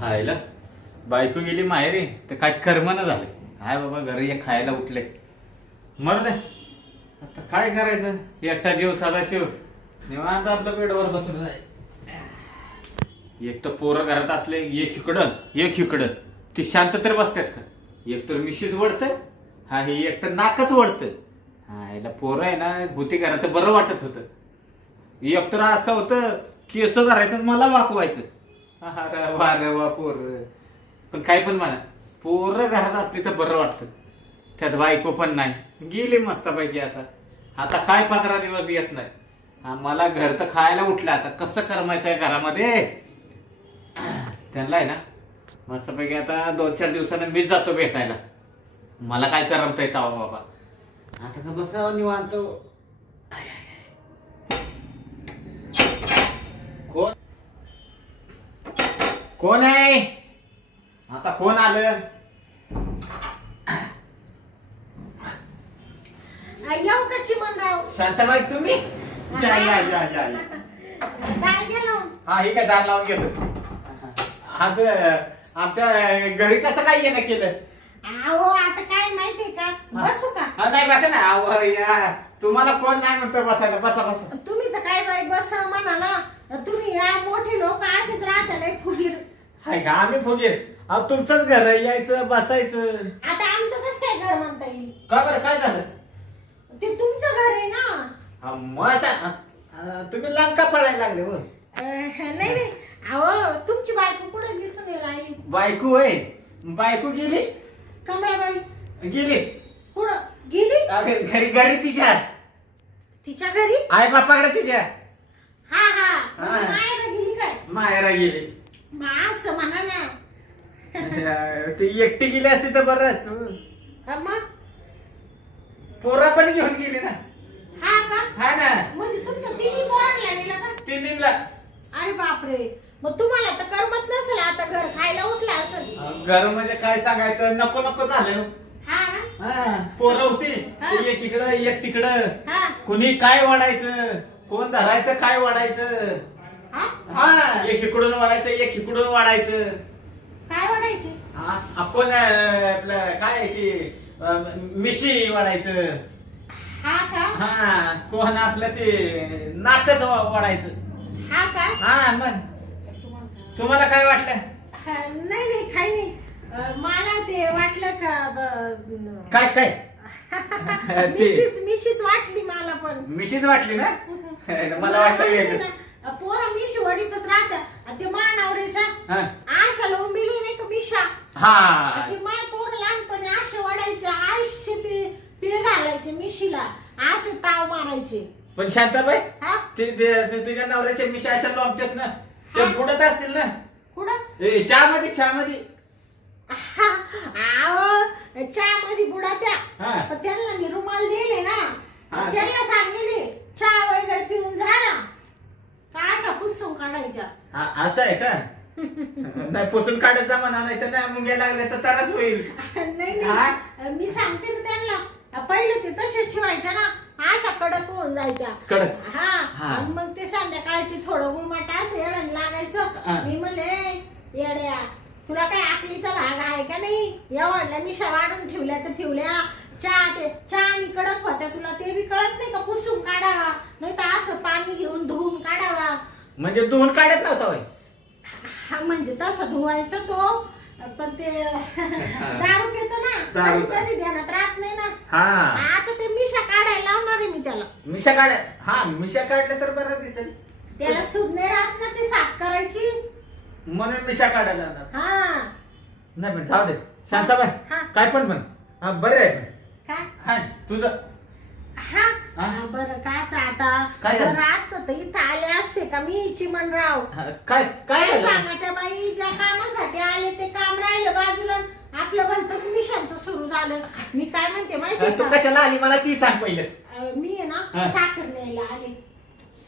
खायला बायको गेली माहेरी तर काय कर्मना झालं. काय बाबा घरी एक खायला उठले मर दे. आता काय करायचं, एकटा जीव साधा शिव निवांत आपलं बेडवर बसून जायचं. एक तर पोरं घरात असले एक इकडं ती शांत तर बसतात का. एक तर मिशीच वडतं, हा हे एक तर नाकच वडतं. हा याला पोरं आहे ना होती घरात बरं वाटत होतं. एक तर असं होतं केस धरायचं मला वाकवायचं. अरे वा पोर. पण काय पण म्हणा पोरं घरात असली तर बरं वाटतं. त्यात बायको पण नाही गेली मस्तपैकी. आता काय 15 दिवस येत नाही. मला घर तर खायला उठलं. आता कसं करमायचंय घरामध्ये त्यांना आहे ना मस्तपैकी. आता 2-4 दिवसानं मीच जातो भेटायला. मला काय करमता येतं बाबा. आता का बसावं निवांत. कोण कोण आहे आता, कोण आलं. येऊ का चिमणराव? शांताबाई तुम्ही या या या या या. दार गेलो. हा हे काय दार लावून घेतो. आज आमच्या घरी कसं काय येणं केलं. अहो आता काय माहितीये का, बसू का? हा नाही बसा ना. अहो, या. तुम्हाला कोण नाही म्हणतो बसायला. बसा बसा. तुम्ही तर काय बाई बस म्हणा ना. तुम्ही या मोठे लोक असेच राहताले फुगीर. हाय का आम्ही फुगीर. अहो तुमचंच घर आहे, यायचं बसायचं. आता आमचं कसं काय घर म्हणता येईल? का बरं काय झालं. ते तुमचं घर आहे ना. हा, मग तुम्ही लांब का पडायला लागले हो. नाही नाही. अहो तुमची बायको कुठे दिसून राहिली? बायको होय. बायको गेली. कमळाबाई गेली कुठं गेली? घरी तिच्या तिच्या घरी. आई बापाकडे तिच्या हा हा माहेर गेली काय? माहेरा गेली. मग असं म्हणा ना. ती एकटी गेली असती तर बरं असतं. मग पोरा पण घेऊन गेली ना. हा का? हा ना. म्हणजे तुमच्या तिन्ही पोरांना नेलं का? तिन्हीला. अरे बापरे. मग तुम्हाला तर करमत नसेल आता, घर खायला उठला असेल. घर म्हणजे काय सांगायचं, नको नको झालं. हा ना. हा पोरं होती हा. एक इकडं एक तिकडं. हा कुणी काय वाढायचं, कोण धरायचं काय वाढायचं. हा हा एक इकडून वाढायचं एक इकडून वाढायचं. काय वाटायचे? हा आपण आपलं काय ते मिशी वाढायचं. हा का? हा कोण आपलं ते नाकच वाढायचं. हा का? हा मग तुम्हाला काय वाटलं. नाही नाही काही नाही. मला ते वाटलं का काय काय मिशीच वाटली मला पण. मिशीच वाटली ना. मला वाटलं पोरं मिशी वडीतच राहत्या. ते मानावरेच्या आशा लावून मिळली नाही का मिशा. हा ते माय पोर लहानपणी आशे वडायचे, आशे पिळ घालायचे मिशीला, आशे ताव मारायचे. पण शांताबाई हा ते तुझ्या नवऱ्याच्या मिशा अशा लोंबतात ना, ते बुडत असतील ना. कुठं? चहामध्ये चहा मध्ये बुडात्या. हा. पण त्यांना मी रुमाल दिले ना. हा. त्यांना सांगितले चहा वगैरे पिऊन झाला का अशा पुसून काढायच्या. हा असं आहे का. नाही पुसून काढत जा म्हणा, नाही तर मुंग्या लागल्या तर त्रास होईल. नाही नाही मी सांगते ना त्यांना. पहिले ते तसेच ठेवायच्या ना, अशा कडक होऊन जायच्या. कडक. हा हा. आणि मग ते संध्याकाळची थोडं गुळमाट असं येडण हा. लागायचं. मी म्हणले येड्या तुला काय आकलीचा भाग आहे का नाही. एवढल्या मिशा वाढून ठेवल्या तर ठेवल्या. चहा आणि कडक होत्या, तुला ते बी कळत नाही का पुसून काढावा, नाही तर असं पाणी घेऊन धुवून काढावा. म्हणजे धुवून काढत नव्हता होय. हा म्हणजे तसं धुवायचा तो. पण ते दारू पितो ना, दारू कधी ध्यानात राहत नाही ना. हा आता ते मिशा काढायला लावणार आहे मी त्याला. मिशा मिशा काढल्या तर बरं दिसेल. त्याला सूद नाही राहत ना, ती साफ करायची म्हणून मिशा काढायला लागणार. हा नाही पण जाऊ दे शांताबाई. हा. काय पण हा बरं आहे पण. काय? हा तुझं हा बरं काच आता काय झालं? बरं असतं तर इथं आले असते का मी चिमणराव. काय काय झालं? सांगा त्या बाई ज्या कामासाठी आले ते काम राहिलं बाजूला, आपलं भलतंच मिशनचं सुरू झालं. मी काय म्हणते माहितीये तू का, कशाला आली मला ती सांग पहिलं. मी आहे हा. ना साखर न्यायला आले.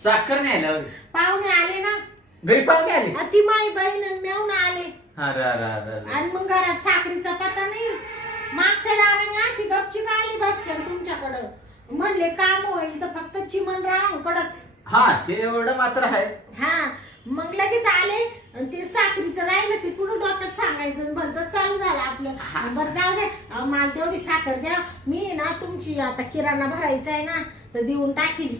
साखर नाही आलं पाहुणे आले ना, घरी पाहुणे आले. ती माई बहीण आणि मेवून आले. अरे अरे अरे आणि मग घरात साखरीचा पत्ता नाही. मागच्या दाराने अशी गपचीप आली बसल्या तुमच्याकडं. म्हणले काम होईल तर फक्त चिमणराव कडच. हा ते एवढं मात्र आहे. हा मग लगेच आले आणि ते साखरीचं राहिलं ते पुढे डोक्यात सांगायचं आणि भलतं चालू झालं आपलं. बरं जाऊ दे, मला तेवढी साखर द्या. मी ना तुमची आता किराणा भरायचा आहे ना तर देऊन टाकील.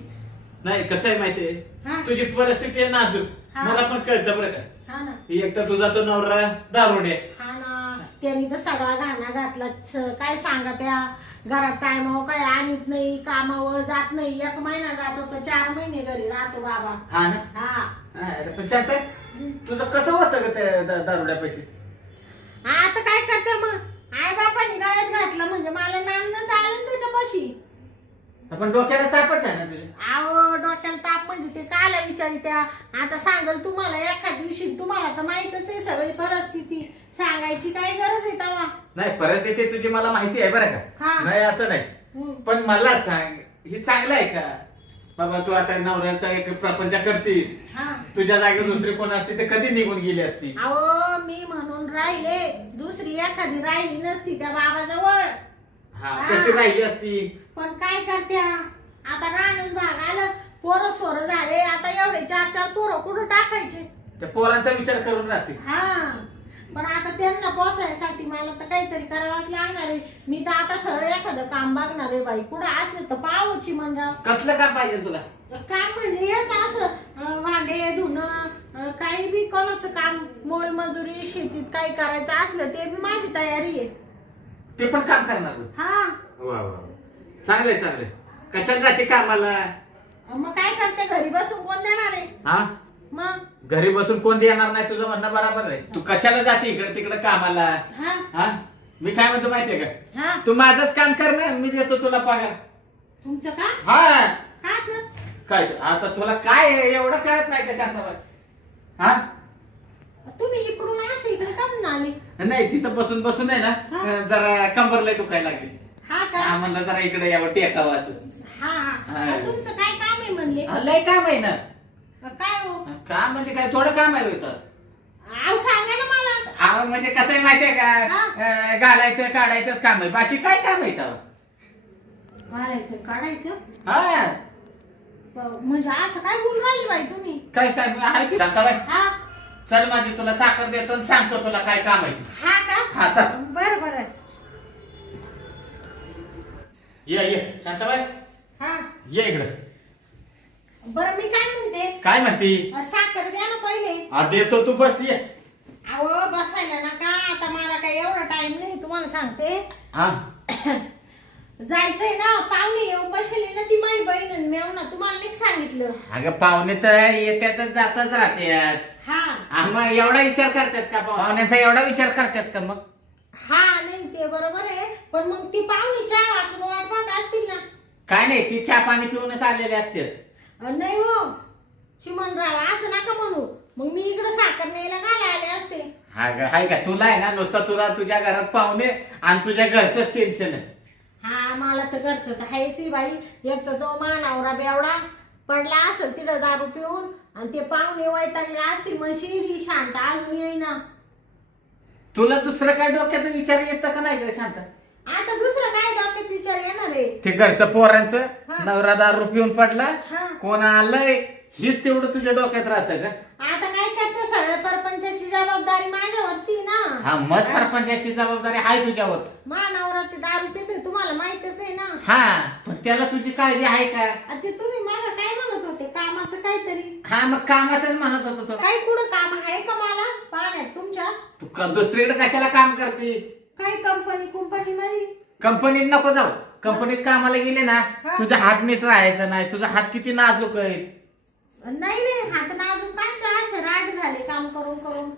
नाही कसं आहे हा. माहितीये तुझी परिस्थिती आहे नाजूक. हा. मला पण कळतं बरं का. हा ना एक तर तुझा तो नवरा दारुडे. हा ना त्यांनी तर सगळा घाणा घातला. काय सांगा त्या घरात टायमावर काय आणत नाही, कामावर जात नाही. 1 महिना जातो तो 4 महिने घरी राहतो बाबा. हा ना. हा पण शांत तुझं कसं होतं ग त्या दारुड्या पैसे? आता काय करते मग, आई बापाने गळ्यात घातलं म्हणजे मला नांदच आलं ना त्याच्यापाशी. आपण डोक्याला तापच आहे ना तुझ्या. आहो डोक्याला ताप म्हणजे ते काला विचारित्या. आता सांगल तुम्हाला एखाद दिवशी, तुम्हाला तर माहितच आहे सगळी परिस्थिती, सांगायची काय गरज आहे तेव्हा. नाही परिस्थिती तुझी मला माहिती आहे बरं का. हा. नाही असं नाही, हम्म. पण मला सांग हे चांगलं आहे का बाबा? तू आता नवऱ्याचा एक प्रपंच करतीस, हा. तुझ्या जागेवर दुसरी कोण असती तर कधी निघून गेली असती. अहो मी म्हणून राहिले, दुसरी एखादी राहिली नसती त्या बाबाजवळ. हा कशी राहिली असती. पण काय करत्या, आता राणूच भाग आलं, पोरं सोरं झाले, आता एवढे 4 पोरं कुठं टाकायचे. त्या पोरांचा विचार करून राहतीस. हा पण आता त्यांना पोसायसाठी मला तर काहीतरी करावंच लागणार आहे. मी तर आता सरळ एखादं काम बघणार आहे बाई. कुठं असलं तर पाहावची म्हणराव. कसलं काम पाहिजे तुला? काम म्हणजे हेच असं भांडे धुणं, काही बी कोणाचं काम, मोलमजुरी, शेतीत काही करायचं असलं ते बी माझी तयारी आहे. ते पण काम करणार तू? हा वा वा चांगलंय चांगलंय. कशाला जाते कामाला? मग काय करते, घरी बसून कोण देणार आहे. हा मग घरी बसून कोण देणार नाही, तुझं म्हणणं बरोबर आहे. तू कशाला जाते इकडे तिकडे कामाला? हा हा मी काय म्हणतो माहितीये का, हा तू माझंच काम कर ना, मी देतो तुला पगार. तुमचं काम हा काच. काय आता तुला काय आहे, एवढं कळत नाही का शांताबाई? हा तुम्ही इकडून असे इकडे का म्हणून आले. नाही तिथं बसून बसून आहे हा. ना जरा कंबरला दुखायला लागली. हा का. हा म्हणलं जरा इकडे यावं टेकावं असं. हा हा. हा तुमचं काय काम आहे म्हणले. लय काम आहे ना. काय हो. काम म्हणजे काय थोडं काम आहे होतं. आव सांगा ना मला. म्हणजे कसं आहे माहितीये का, घालायचं काढायचंच काम आहे, बाकी काय काम आहे तेव्हा? मारायचं काढायचं हा म्हणजे असं काय बोलून राहिली बाई तुम्ही. काय काय आहे की शांताबाई? हा चल माझी तुला साखर देतो आणि सांगतो तुला काय काम आहे ते. हा का. हा चल बरं बरं. ये शांताबाई हा ये इकडं. बरं मी काय म्हणते, काय म्हणती? साखर द्या ना पहिले. देतो तू बस ये. अहो बसायला नका, आता मला काय एवढा टाइम नाही तुम्हाला सांगते. हा जायचंय ना, पाहुणे येऊन बसले ना ती माझी बहीण आणि मेवना, तुम्हाला नाही सांगितलं. अगं पाहुणे तर येत्यातच जातच राहतात. हा मग एवढा विचार करतात का पाहुण्यांचा? एवढा विचार करतात का मग? हा नाही ते बरोबर आहे, पण मग ती पाहुणी चहा वाचून वाट पाहत असतील ना. काय नाही, ती चहा पाणी पिऊनच आलेले असते. नाही हो चिमनराव असं नका म्हणू, मग मी इकडे साखर न्यायला काय आले असते. हाय का तुला आहे ना नुसतं तुला तुझ्या घरात पाहुणे आणि तुझ्या घरचंच टेन्शन आहे. हा मला तर घरचं तर आहेच आहे बाई. एक तर तो मानावरा बेवडा पडला असेल तिथं दारू पिऊन, आणि ते पाहुणे वैतागले असतील म्हणशील ही शांत अजून येईना. तुला दुसरं काय डोक्यात विचार येतं का नाही ग शांत? आता दुसरं काय डोक्यात विचार येणार आहे. ते घरचं पोरांचं हा. नवरा दारू पिऊन पडला, हा. कोण आलंय हेच तेवढं तुझ्या डोक्यात राहतं का? आता काय करते, सगळ्या परपंचाची जबाबदारी माझ्यावरती ना. हा मस्त सरपंचाची जबाबदारी आहे तुझ्यावर. मानावरा ते दारू पिते तुम्हाला माहितच आहे ना. हा पण त्याला तुझी काळजी आहे का? आणि ते तुम्ही मला काय म्हणत होते कामाचं काहीतरी. हा मग कामाच म्हणत होतो तो. काही कुठं काम आहे का मला पाहण्यात तुमच्या. तू दुसरीकडे कशाला काम करते? काही कंपनी मध्ये. कंपनीत नको जाऊ. कंपनीत कामाला गेले ना हा. तुझा हात नीट राहायचा नाही. तुझा हात किती नाजूक आहे. नाही हात नाजूक काय असे राट झाले काम करून करून.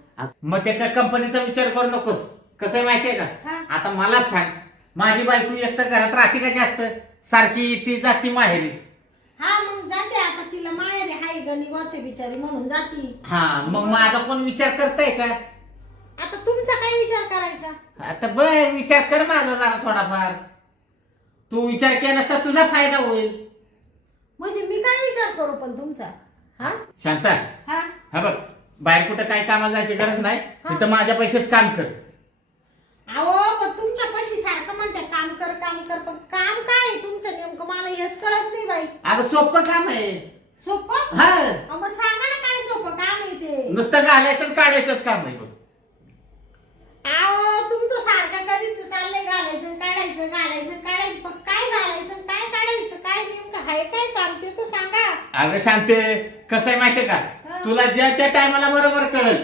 मग ते काय कंपनीचा विचार करू नकोस. कसं आहे माहितीये हा. का, आता मला सांग, माझी बायको एकतर घरात राहते का जास्त? सारखी ती जाती माहेरी. हा मग जाते आता, तिला माहेरी हाय गणी होते बिचारी म्हणून जाती. हा मग माझा कोण विचार करताय का? आता तुमचा काय विचार करायचा. आता बघ विचार कर माझा जरा थोडाफार. तू विचार केलास तर तुझा फायदा होईल. म्हणजे मी काय विचार करू पण तुमचा. हा शांता हा हा बघ, बाहेर कुठं काय कामाला जायची गरज नाही. हा. तिथं माझ्या पैसेच काम कर. अहो पण तुमच्या पशी सारखं म्हणते काम कर पण काम काय आहे तुमचं नेमकं मला हेच कळत नाही बाई. अगं सोपं काम आहे. सोपं. हा मग सांगा ना काय सोपं काम आहे नुसतं घालायचं आणि काढायचंच काम नाही बघ. आहो तुमचं सारखं कधीच चाललंय घालायचं काढायचं घालायचं काढायचं पण काय घालायचं काय काढायचं काय नेमकं आहे काय काम ते तर सांगा. अगं शांते कसं आहे माहितीये का, तुला ज्या त्या टायमाला बरोबर कळल.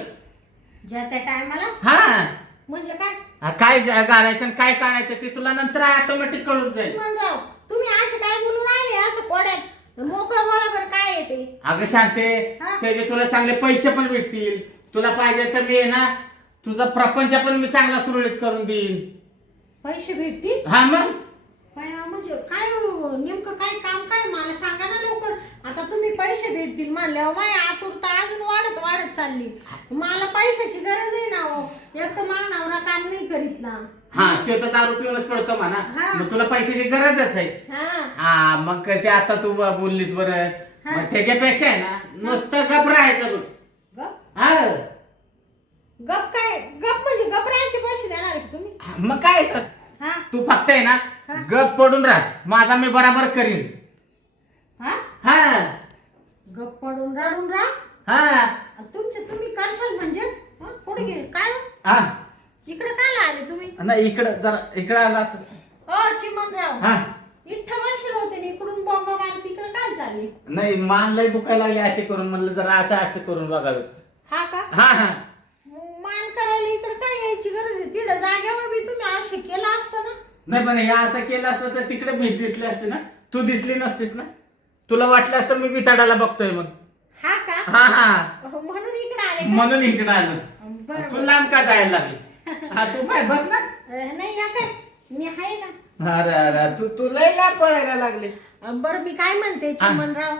ज्या त्या टायमाला हा म्हणजे काय काय घालायचं आणि काय काढायचं ते तुला नंतर ऑटोमॅटिक कळून जाईल. चिमणराव तुम्ही असे काय बोलून राहिले असं कोड्यात मोकळं बोला बरं काय येते. अगं शांते हा? त्याचे तुला चांगले पैसे पण भेटतील. तुला पाहिजे तर मी आहे ना तुझा प्रपंच पण मी चांगला सुरळीत करून देईन. पैसे भेटतील हा मग काय म्हणजे काय नेमकं काय काम काय मला सांगा ना लवकर. आता तुम्ही पैसे भेटतील म्हणल्यावर माझी आतुरता अजून वाढत वाढत चालली. मला पैशाची गरज आहे ना हो. एक तर माझा नवरा काम नाही करीत ना. हा ते तर दारू पिऊनच पडतो म्हणा. हा. मग तुला पैशाची गरजच आहे. हा हा मग कशी आता तू बोललीस बरं. हा. मग त्याच्यापेक्षा आहे ना नुसतं गप राहायचं बघ. गप हा गप काय गप म्हणजे गप राहायचे पैसे देणार आहे का तुम्ही. मग काय तर हा तू फक्त आहे ना हा. गप पडून राह. माझा मी बराबर करीन. हा हा गप पडून राहून राहा हा तुमचे तुम्ही करशाल म्हणजे हं? पुढे गेले काय हा इकडे काय आले तुम्ही. नाही इकडं जरा इकडं आला असं. चिमणराव हा इथं बसले होते ना इकडून बॉम्बा मारत इकडे काय चालले. नाही मान लय दुखायला लागले असे करून म्हणलं जरा असं करून बघावे. हा का हा हा मग मान करायला इकडे काय यायची गरज आहे. तिकडे जाग्यावर बी तुम्ही असे केलं असतं ना. नाही पण हे असं केलं असतं तर तिकडे मी दिसले असते ना. तू दिसली नसतीस ना. तुला वाटलं असतं मी बिताडाला बघतोय मग. हा का हा हा म्हणून इकडे आले का? म्हणून इकडे आलो. बरं, तू लांब का जायला लागली. हा तू काय बस ना. नाही या काय मी आहे ना. अरे अरे तू लय लांब पळायला लागलीस. बरं मी काय म्हणते चिमणराव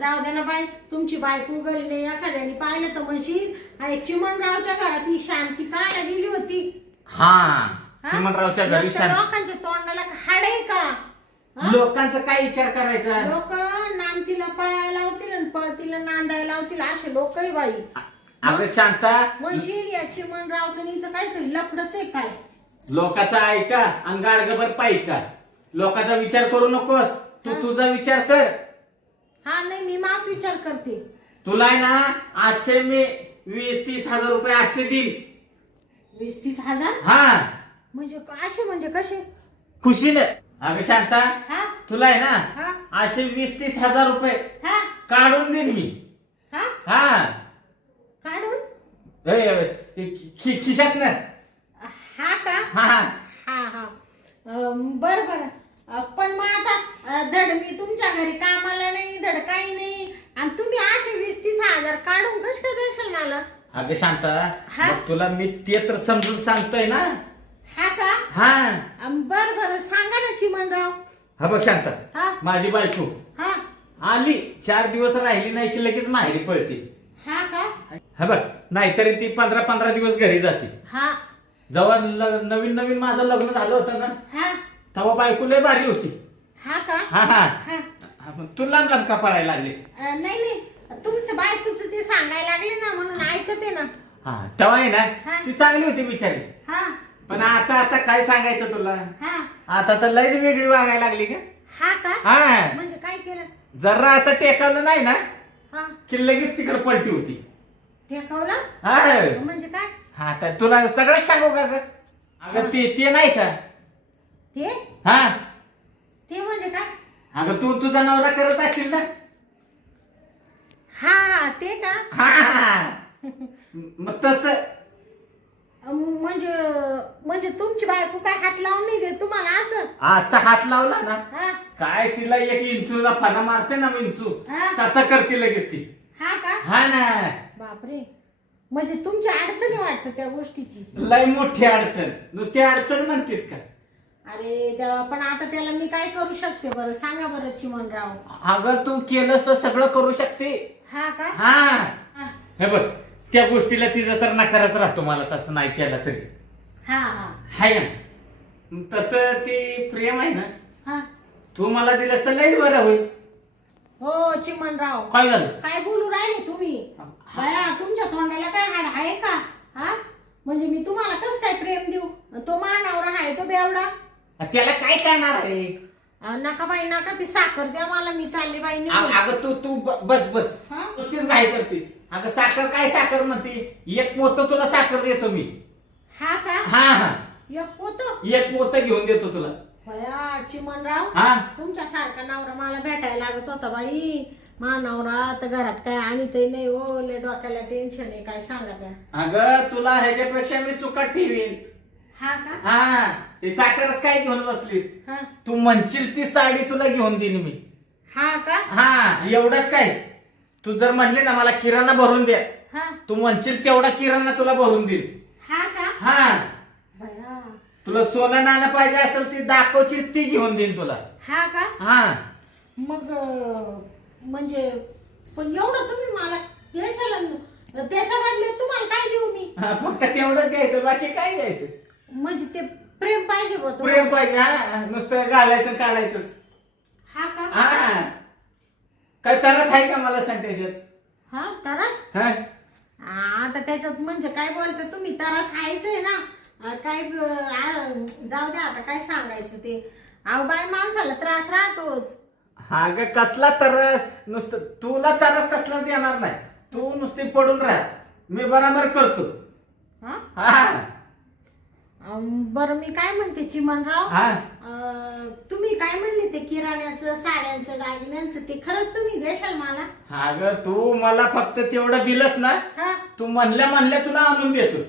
जाऊ दे ना बाई तुमची बायको घरी नाही एखाद्याने पाहिलं तर म्हणशील अरे चिमणरावच्या घरात ही शांती काय गेली होती. हा चिमणरावच्या घरी एकतर लोकांच्या तोंडाला हाड आहे का. लोकांचा काय विचार करायचा. लोक नांदतीला पळायला लावतील आणि पळतीला नांदायला लावतील असे लोकही बाई. अगं शांता म्हणशील या चिमणराव सनीचं काहीतरी लपडच आहे काय. लोकांचा ऐका आणि गाडगबर पाहिका. लोकांचा विचार करू नकोस. तू तुझा विचार कर. हा नाही मी माच विचार करते. तुला आहे ना असे मी 20-30 हजार रुपये असे देईन. 20-30 हजार हा म्हणजे असे म्हणजे कसे. खुशीने. अगं शांता हा तुला आहे हा. ना असे 20-30 हजार रुपये हा काढून देईन मी. हा हा काढून खिशात ना. हा का हा हा हा हा बर बर पण मग आता धड मी तुमच्या घरी कामाला नाही धड काही नाही आणि तुम्ही असे 20-30 हजार काढून कश काय देशाल मला. अगं शांता हा? मग तुला मी ते तर समजून सांगतोय ना. हा का हा बर बर सांगा ना चिमणराव. हा बघ शांता हा माझी बायको हा आली 4 दिवस राहिली नाही की लगेच माहेरी पळते. हा का हा बघ नाहीतरी ती 15-15 दिवस घरी जाते. हा जेव्हा नवीन नवीन माझं लग्न झालं होतं ना हा तेव्हा बायको लय भारी होती. हा का हा हा हा मग तू लांब लांब का पळायला लागले. नाही नाही तुमचं बायकोचं ते सांगायला लागले ना म्हणून ऐकते ना. हा तेव्हा आहे हा. ना ती चांगली होती बिचारी. हा पण आता आता काय सांगायचं तुला. हा आता तर लयच वेगळी वागायला लागली का. हा का हा म्हणजे काय केलं. जरा असं टेकावलं नाही ना हा की लगेच तिकडे पलटी होती. टेकवला हा म्हणजे काय. हा तर तुला सगळंच सांगू का ग. अगं ते नाही का. ते हा ते म्हणजे काय. अगं तू तुझा नवरा करत असशील ना. हा ते का हा मग तस म्हणजे म्हणजे तुमची बायको काय हात लावून नाही देत तुम्हाला असं. असा हात लावला ना हा काय तिला एक इंचूला फणा मारते ना इंचू हा. तसं करते लगेच ती. हा का हा ना बापरे म्हणजे तुमची अडचणी वाटतं त्या गोष्टीची. लय मोठी अडचण. नुसती अडचण म्हणतेस का. अरे देवा पण आता त्याला मी काय करू शकते बरं सांगा बरं चिमणराव. अगं तू केलंस तर सगळं करू शकते. हा का हा हा हे बघ त्या गोष्टीला तिचा तर नकारच राहतो मला तसं नाही केला तरी. हा हा हाय ना तसं ती प्रेम आहे ना. हा तू मला दिलंस तर लयच बरं होईल. हो चिमणराव काय झालं. काय बोलू राहिले तुम्ही. बाया तुमच्या तोंडाला काय हाड आहे का. हा म्हणजे मी तुम्हाला कस काय प्रेम देऊ. तो मानावरा आहे तो बेवडा. त्याला काय करणार आहे. नका बाई नका ती साखर द्या मला मी चालली बाई निघून. अगं तू बस हा? नुसतीच घाई करते. अगं साखर काय साखर म्हणते, एक पोतं तुला साखर देतो मी. हा का? हा एक पोतं? एक पोतं घेऊन देतो तुला. बया चिमणराव, हा तुमच्या सारखा नवरा मला भेटायला लागत होता बाई. मा नवरा तर घरात काय आणि ते नाही हो, लय डोक्याला टेन्शन आहे, काय सांगा त्या. अगं तुला ह्याच्यापेक्षा मी सुखात ठेवीन. हा का? हा हे साखरच काय घेऊन बसलीस, हा तू म्हणशील ती साडी तुला घेऊन देईन मी. हा का? हा एवढंच काय, तू जर म्हणली ना मला किराणा भरून द्या, हा तू म्हणशील तेवढा किराणा तुला भरून देईन. हा का? हा बया तुला सोनं नाणं पाहिजे असेल ती दाखवची ती घेऊन देईन तुला. हा का? हा मग म्हणजे पण एवढं तुम्ही मला देशाला, त्याच्या बदल्यात तुम्हाला काय देऊ मी? हा, फक्त तेवढंच द्यायचं, बाकी काय द्यायचं. म्हणजे ते प्रेम पाहिजे बा तुम्हाला. प्रेम पाहिजे. हा नुसतं घालायचं काढायचंच. हा का? हा काय तरच आहे का मला सांग त्याच्यात. हा तरच. हा आता त्याच्यात म्हणजे काय बोलता तुम्ही, तरच हायचंय ना. काय जाऊ द्या आता, काय सांगायचं ते. अहो बाय माणसाला त्रास राहतोच. हा ग कसला तरस, नुसतं तुला तरस कसला देणार नाही, तू नुसती पडून राह, मी बराबर करतो. हा हा बरं मी काय म्हणते चिमणराव, हा तुम्ही काय म्हणले ते किराण्याचं, साड्यांचं, दागिन्यांचं, ते खरंच तुम्ही देशाल मला? हा ग तू मला फक्त तेवढं दिलंस ना, हा तू म्हणल्या तुला आणून देतो.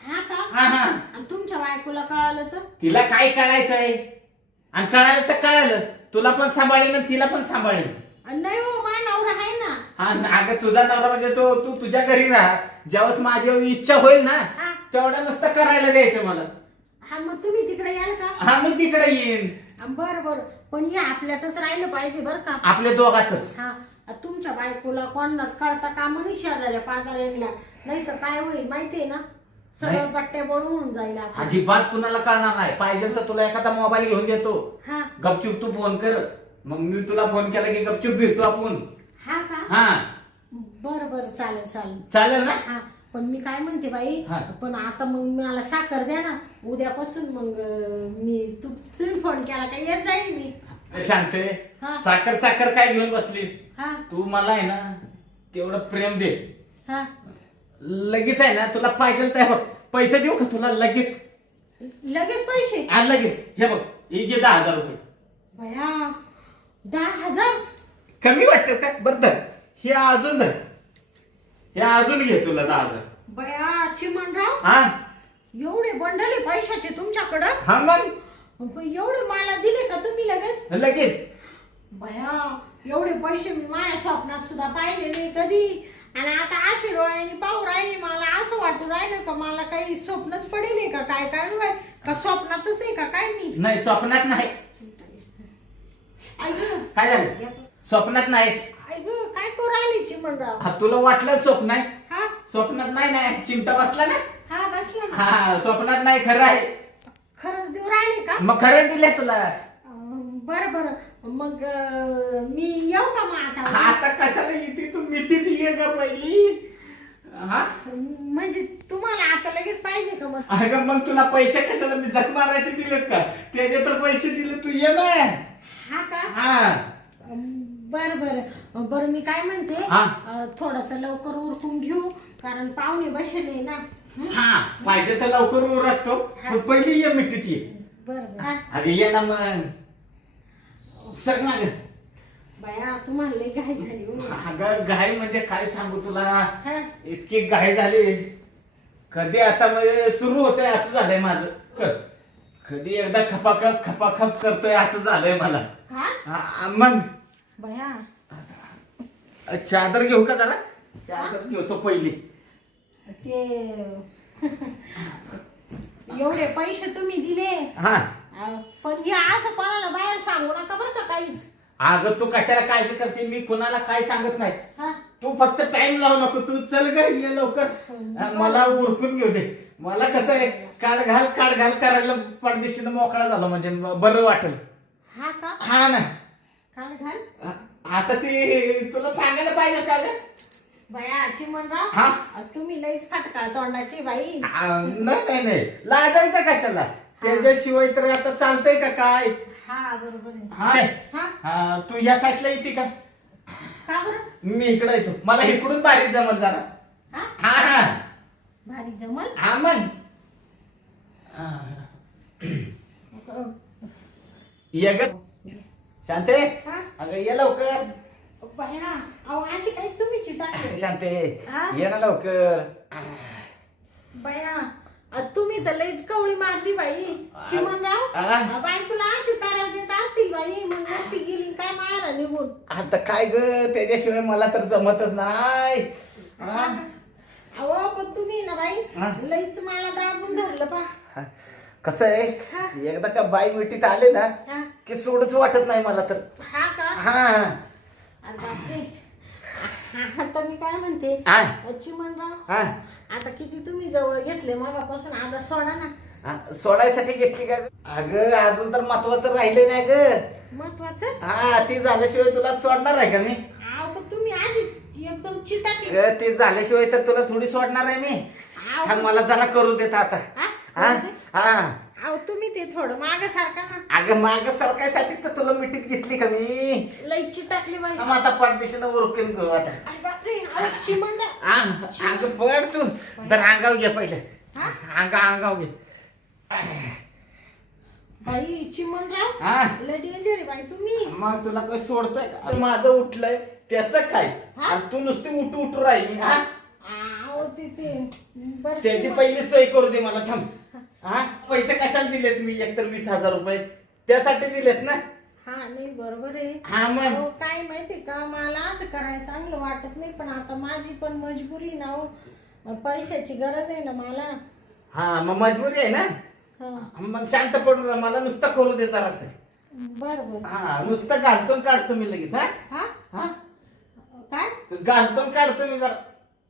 हा का? हा हा आणि तुमच्या बायकोला कळालं तर? तिला काय कळायचंय, आणि कळालं तर कळालं, तुला पण सांभाळीन आणि तिला पण सांभाळीन. नाही हो, माझा नवरा आहे ना. हा अगं तुझा नवरा म्हणजे तो, तू तुझ्या घरी राहा, ज्यावेळेस माझी इच्छा होईल ना हा तेवढा नुसतं करायला द्यायचं मला. हा मग तुम्ही तिकडे याल का? हा मी तिकडे येईन. बरं बरं, पण हे आपल्यातच राहिलं पाहिजे बरं का. आपल्या दोघातच. हा तुमच्या बायकोला कोणाच कळता कामा नाही, शेजाऱ्या पाजाऱ्यांना, नाही तर काय होईल माहितीये ना, सगळं नाही. बट्ट्या बळून होऊन जाईल आपण. अजिबात कुणाला कळणार नाही. पाहिजे तर तुला एखादा मोबाईल घेऊन देतो, हा गपचूप तू फोन कर, मग मी तुला फोन केला की गपचूप भेटतो आपण. हा का? हा बरं बरं चालेल चालेल. चालेल ना. हा पण मी काय म्हणते बाई, हा. पण आता मग मला साखर द्या ना उद्यापासून. मग मी तुम्ही फोन केला का येत जाईल मी. शांते, हा. साखर साखर काय घेऊन बसलीस, हा तू मला आहे ना तेवढं प्रेम दे. हा लगेच आहे ना, तुला पाहिजे तर बघ पैसे देऊ का तुला लगेच. लगेच पैसे? आज लगेच हे बघ, हे घे 10,000 रुपये. भया 10,000? कमी वाटतं का? बरं धर, हे अजून धर, हे अजून घे तुला 10,000. बया चिमणराव, हा एवढे बंडले पैशाचे तुमच्याकडं? हा मग एवढे मला दिले का तुम्ही लगेच? लगेच. भया एवढे पैसे मी माझ्या स्वप्नात सुद्धा पाहिले नाही कधी, आणि आता अशी डोळ्यांनी पाहू राहिले, मला असं वाटू राहिलं का मला काही स्वप्नच पडेल का काय, काय का स्वप्नातच आहे का काय मी? नाही स्वप्नात नाही. ऐक काय झालं? स्वप्नात नाहीस. ऐक काय करू राहिली चिमणराव? हा तुला वाटलं स्वप्न आहे, हा स्वप्नात नाही. नाही चिमटा बसला ना. हा बसला ना. हा स्वप्नात नाही, खरं आहे. खरंच देऊ राहिले का? मग खरं दिले तुला. बरं बरं, मग मी येऊ का मग आता? आता कशाला येते तू, मिठीत ये का पहिली. हा म्हणजे तुम्हाला आता लगेच पाहिजे का मग? अगं मग तुला पैसे कशाला, मी जख मारायचे दिलेत का, त्याचे तर पैसे दिले, तू ये ना. हा का? हा बरं बरं बरं, मी काय म्हणते, हा. थोडस लवकर उरकून घेऊ, कारण पाहुणे बसले ना. हा पाहिजे तर लवकर उरकतो, पण पहिली ये मिठीत ये. बरं बरं. अगं ये ना मग, सर ना ग. बाया तुम्हाला लई घाई झाली हो. अगं घाई म्हणजे काय सांगू तुला, हा. इतकी घाई झाली, कधी आता सुरू होतंय असं झालंय माझं. कधी एकदा खपाखप करतोय असं झालंय मला. हा? मग बाया चादर घेऊ का जरा, चादर घेतो पहिली. ते एवढे पैसे तुम्ही दिले, हा पण हे असं कोणाला बाहेर सांगू नका बरं का काहीच. अगं तू कशाला काळजी करते, मी कुणाला काय सांगत नाही. हा तू फक्त टाइम लावू नको, तू चल ग ये लवकर, मला उरकून घेऊ दे. मला कसं आहे, काढ घाल करायला परदेशीनं मोकळा झालो म्हणजे बरं वाटेल. हा का? हा ना. काय घाल? आता ती तुला सांगायला पाहिजे का ग? बाया चिमणराव, हा? तुम्ही लईच फटकाळ तोंडाची बाई. नाही लाजायचं कशाला, त्याच्याशिवाय तर आता चालतंय का काय. हा बरोबर आहे. हा तू या साईडला येते का? का बरं? मी इकडे येतो, मला इकडून बारीक जमल जरा. हा हा हा भारी जमल. हा मग ये ग शांते. हा? अगं ये लवकर. बाया अहो अशी काही तुम्ही चिटा शांते हा? ये ना लवकर. बाया तुम्ही तर लईच कवळी मारली बाई. चिमणराव हा? बायकोला अशी तारा देत असतील बाई, मग नसती गेली काय मारा निघून. आता काय ग, त्याच्याशिवाय मला तर जमतच नाही. हा? अहो पण तुम्ही ना बाई हा? लईच मला दाबून धरलं पा. कसं आहे, हा? एकदा का बाई मिठीत आले ना हा? की सोडच वाटत नाही मला तर. हा का? हा अरे बापरे. आता मी काय म्हणते हा? चिमणराव, हा? आता किती तुम्ही जवळ घेतले मगापासून, आता सोडा ना. हा, सोडायसाठी घेतली का ग? अगं अजून तर महत्वाचं राहिले नाही ग. महत्वाचं. हा, ती झाल्याशिवाय तुला सोडणार आहे का मी? अहो पण तुम्ही आधी एकदम चिटाकली. ग, ती झाल्याशिवाय तर तुला थोडी सोडणार आहे मी. अहो, थांब, मला जरा करू देत आता. हा? हा? हा. अहो तुम्ही ते थोडं माग सारखा ना. अगं माग सरकायसाठी तर तुला मिठीत घेतली का मी? लई चिटाकली बाई. थांब, आता पाठदिशीनं उरकून घेऊ आता. अरे बापरे. अहो चिमणराव. हा, अगं पड तू. तर अंगाव घे पहिले. हा? अंगाव घे. बाई चिमणराव हा? लई डेंजर आहे बाई तुम्ही. मग तुला काय सोडतोय का? आता माझं उठलंय त्याचं काय? हा? आणि तू नुसती उठू राहिली. हा? अहो ते बरं त्याची चिमण- पहिली सोय करू दे मला. थांब. हा, पैसे कशाला दिलेत मी? एकतर 20,000 रुपये त्यासाठी दिलेत ना. हा नाही बरोबर आहे. हा मग. अहो, काय माहिती का, मला असं करायला चांगलं वाटत नाही, पण आता माझी पण मजबुरी ना हो. पैशाची गरज आहे ना मला. हा, मग मजबुरी आहे ना. हा मग शांत पडू नका, मला नुसतं करू दे जरासं. बरं बरं. हा, नुसतं घालतो आणि काढतो मी लगेच. हा? हा हा? काय? घालतो आणि काढतो मी जरा.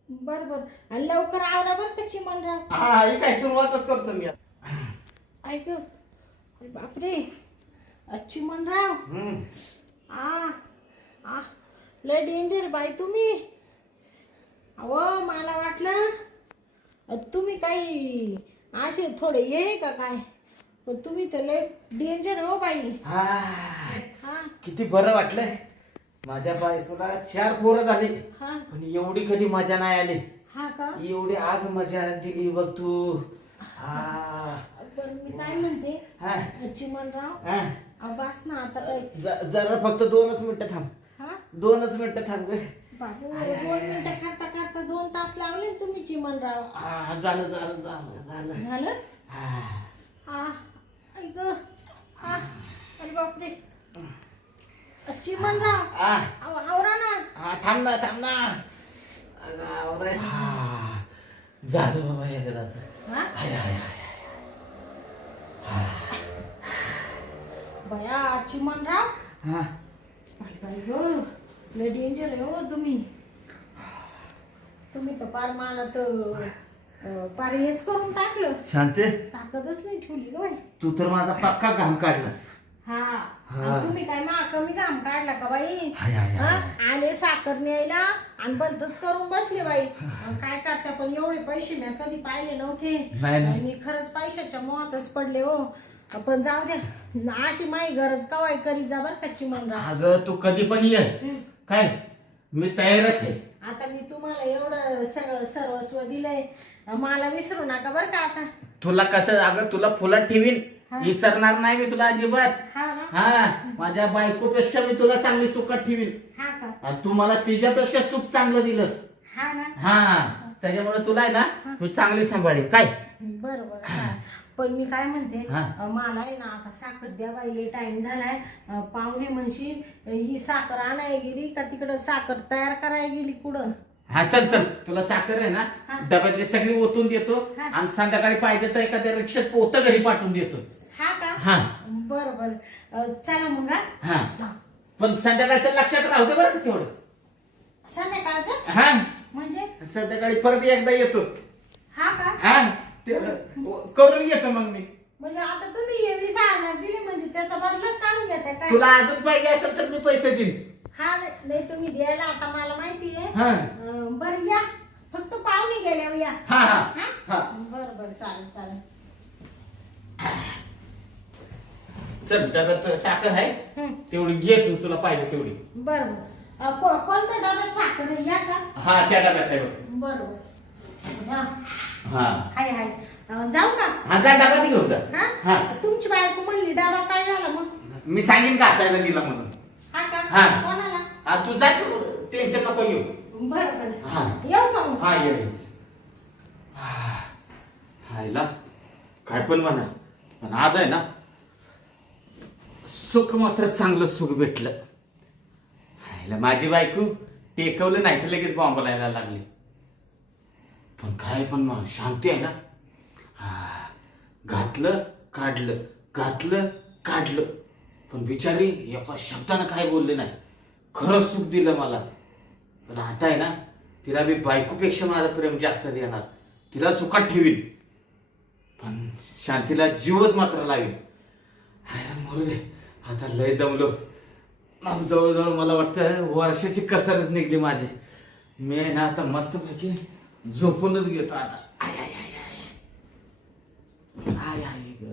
बरं बरं. आणि लवकर आवरा बरं का चिमणराव. हा, ही काय सुरुवातच करतो मी आता. ऐक अरे बापरे. चिमणराव हम्म. आ लय डेंजर बाई तुम्ही. अहो मला वाटलं तुम्ही काही असे थोडे ये का काय, पण तुम्ही तर लय डेंजर हो बाई. हा, हा किती बरं वाटलंय. माझ्या बायकोला 4 पोरं झाली, हा पण एवढी कधी मजा नाही आली. हा का? एवढी आज मजा दिली बघ तू. हा. बरं मी काय म्हणते हा. चिमणराव, हा. बस ना आता काय. जरा फक्त 2च मिनिटं थांब. हा 2च मिनिटं थांब ग. बाबू 2 मिनिटं करता करता 2 तास लावले ना तुम्ही चिमणराव. हा, झालं झालं झालं झालं. झालं. हा. ऐक अरे बापरे. चिमणराव हा. आवरा ना. हा, थांब ना थांब ना. अगं, आवरायचं. हा. झालं बाबा एकदाच. हा हाय हाय हाय. बया चिमणराव. हा. बाई बाई ग लय डेंजर आहे हो तुम्ही. तुम्ही तर पार मला तर पार हेच करून टाकलं. शांते, ताकदच नाही ठेवली ग बाई. तू तर माझा पक्का घाम काढलास. हा हा. आणि तुम्ही काय मा कमी घाम काढला का बाई. हाय हाय हा? हाय. आले साखर न्यायला आणि बंदच करून बसले बाई. आणि काय करता, पण एवढे पैसे मी कधी पाहिले नव्हते. नाही, नाही. आणि मी खरंच पैशाच्या मोहातच पडले हो. पण जाऊ द्या, अशी माही गरज कवाय करी जा बर का चिमणराव. अगं तू कधी पण ये. काय, मी तयारच आहे. आता मी तुम्हाला एवढं सगळं सर्वस्व दिलंय, मला विसरू नका बर का आता. तुला कसं, अगं तुला फुलात ठेवीन, हा. विसरणार नाही मी तुला अजिबात. हा ना. हा, माझ्या बायकोपेक्षा मी तुला चांगली सुखात ठेवीन. हा का? आणि तू मला तिच्यापेक्षा सुख चांगलं दिलंस. हा ना. हा, त्याच्यामुळे तुला आहे ना मी चांगली सांभाळेन. काय बरं बरं. हा. पण मी काय म्हणते, हा. मला आहे ना आता साखर द्या बाईले टाइम झालाय. पाहुणे म्हणशील ही साखर आणाय गेली का तिकडं साखर तयार करायला गेली कुठं. हा, चल चल, तुला साखर आहे ना हा. डब्यातली सगळी ओतून देतो. हा. आणि संध्याकाळी पाहिजे तर एखाद्या रिक्षात पोतं घरी पाठवून देतो. हा का? हा. बरं बरं. चला मग हा. हा, पण संध्याकाळचं लक्षात राहू दे बरं का तेवढं. संध्याकाळचं हा, म्हणजे. संध्याकाळी परत एकदा येतो. हा का? हा, ते करून घेतो मग मी. म्हणजे आता तुम्ही हे 20,000 दिले म्हणजे त्याचा बदलाच काढून घेताय काय. तुला अजून पाहिजे असेल तर मी पैसे देईन. हा नाही तुम्ही द्यायला आता मला माहिती आहे. हा. बरं या, फक्त पाहुणे गेल्यावर या. हा हा हा? हा. बरं बरं चालेल चालेल. चल, डब्यात साखर आहे हं. तेवढी घे तू, तुला पाहिजे तेवढी. बरं बरं. कोणत्या डब्यात साखर आहे या का हा त्या डब्यात आहे बघ. बरोबर हा हा हाय हाय जाऊ का हा जा डबाच घेऊन जा. हा हा. तुमची बायको म्हणली डबा काय झाला मग मी सांगेन का असायला दिला म्हणून. हा का हा. कोणाला हा तू जा तू टेन्शन नको घेऊ. बरं हा. बरं येऊ का मग हा ये हायला काय पण म्हणा पण आज आहे ना सुख मात्र चांगलं सुख भेटलं. हायला माझी बायको टेकवलं नाही तर लगेच बॉम्ब लायला लागली. पण काय पण मग शांती आहे ना. हा घातलं काढलं घातलं काढलं पण बिचारी एका शब्दानं काय बोलले नाही. खरं सुख दिलं मला. पण आता आहे ना तिला मी बायकोपेक्षा माझं प्रेम जास्त देणार. तिला सुखात ठेवीन पण शांतीला जीवच मात्र लावीन. मरू दे आता लय दमलो. जवळजवळ मला वाटतं वर्षाची कसरच निघली माझी. मी आहे ना आता मस्तपैकी झोपूनच घेतो आता. I I I I I I ग